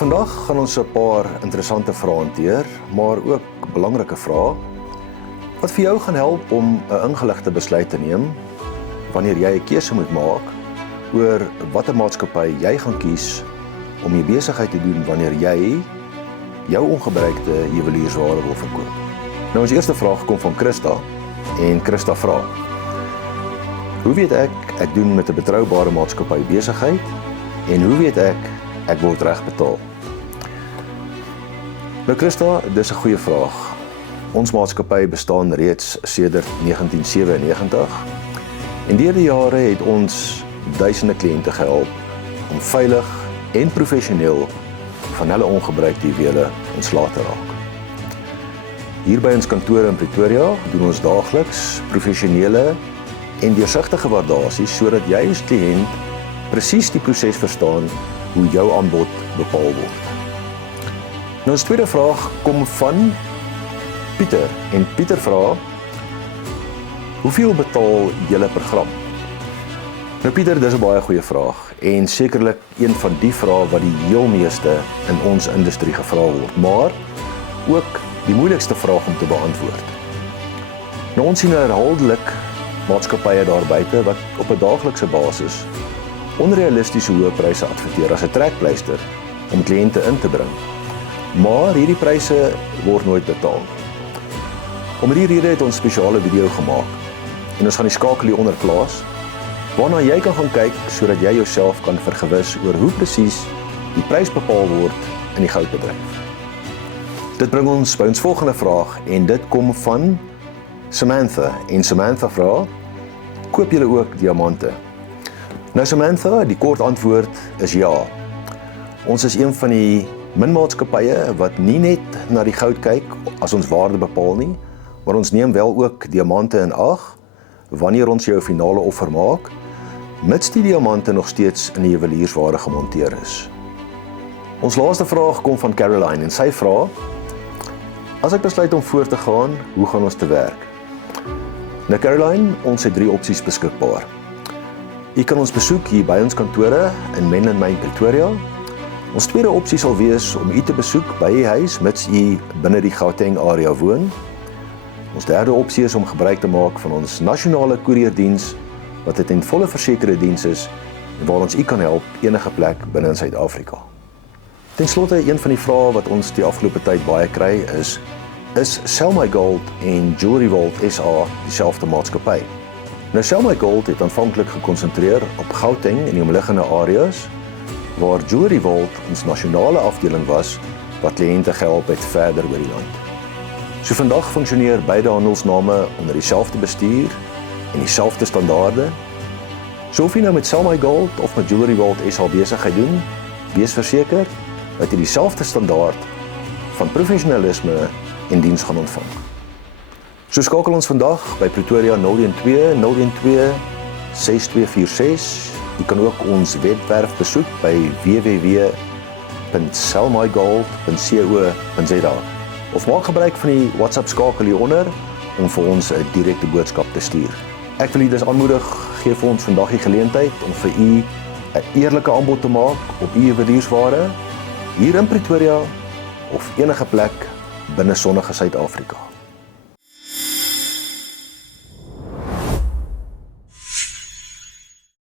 Vandag gaan ons 'n paar interessante vrae hanteer, maar ook belangrike vrae wat vir jou gaan help om 'n ingeligte besluit te neem wanneer jy 'n keuse moet maak oor watter maatskappy jy gaan kies om jou besigheid te doen wanneer jy jou ongebruikte juweliersware wil verkoop. Nou ons eerste vraag kom van Christa en Christa vra: hoe weet ek doen met 'n betroubare maatskappy besigheid en hoe weet ek word reg betaal? Nou Christa, dis 'n goeie vraag. Ons maatskappy bestaan reeds sedert 1997 en deur die jare het ons duisende kliënte gehelp om veilig en professioneel van hulle ongebruikte juwele ontslae te raak. Hier by ons kantoor in Pretoria doen ons daagliks professionele en deursigtige waardasies sodat jy as kliënt presies die proses verstaan hoe jou aanbod bepaal word. Nou ons tweede vraag kom van Pieter en Pieter vra: hoeveel betaal julle per gram? Nou Pieter, dis 'n baie goeie vraag en sekerlik een van die vrae wat die heel meeste in ons industrie gevra word, maar ook die moeilikste vraag om te beantwoord. Nou ons sien herhaaldelik maatskappye daar buite wat op 'n daaglikse basis onrealistiese hoë pryse adverteer as 'n trekpleister om kliënte in te bring. Maar hierdie pryse word nooit betaal. Om hierdie rede het ons spesiale video gemaak en ons gaan die skakel hier onder plaas waarna jy kan gaan kyk sodat jy jouself kan vergewis oor hoe presies die prys bepaal word in die goudbedryf. Dit bring ons by ons volgende vraag en dit kom van Samantha en Samantha vra: koop julle ook diamante? Nou Samantha, die kort antwoord is ja. Ons is een van die min maatskappye wat nie net na die goud kyk as ons waarde bepaal nie, maar ons neem wel ook diamante in ag wanneer ons jou finale offer maak, mits die diamante nog steeds in die juweliersware gemonteer is. Ons laaste vraag kom van Caroline en sy vra: as ek besluit om voort te gaan, hoe gaan ons te werk? Nou Caroline, ons het 3 opsies beskikbaar. U kan ons besoek hier by ons kantore in Menlyn Mine Pretoria. Ons tweede opsie sal wees om u te besoek by u huis mits u binne die Gauteng area woon. Ons derde opsie is om gebruik te maak van ons nasionale koerierdiens wat 'n ten volle versekerde diens is en waar ons u kan help enige plek binne in Suid-Afrika. Ten slotte, een van die vrae wat ons die afgelope tyd baie kry is Sell My Gold en Jewelry Vault SA dieselfde maatskappy? Nou Sell My Gold het aanvanklik gekonsentreer op Gauteng en die omliggende areas, waar Jewelry Vault ons nasionale afdeling was wat kliënte gehelp het verder oor die land. So vandag funksioneer beide handelsname onder dieselfde bestuur en dieselfde standaarde. So of jy nou met Sell My Gold of met Jewelry Vault SA besigheid doen, wees verseker dat jy dieselfde standaard van professionalisme en diens gaan ontvang. So skakel ons vandag by Pretoria 012 012 6246. Jy kan ook ons webwerf besoek by www.sellmygold.co.za of maak gebruik van die WhatsApp skakel hieronder om vir ons 'n direkte boodskap te stuur. Ek wil u dus aanmoedig, gee vir ons vandag die geleentheid om vir u 'n eerlike aanbod te maak op u juweliersware hier in Pretoria of enige plek binne sonnige Suid-Afrika.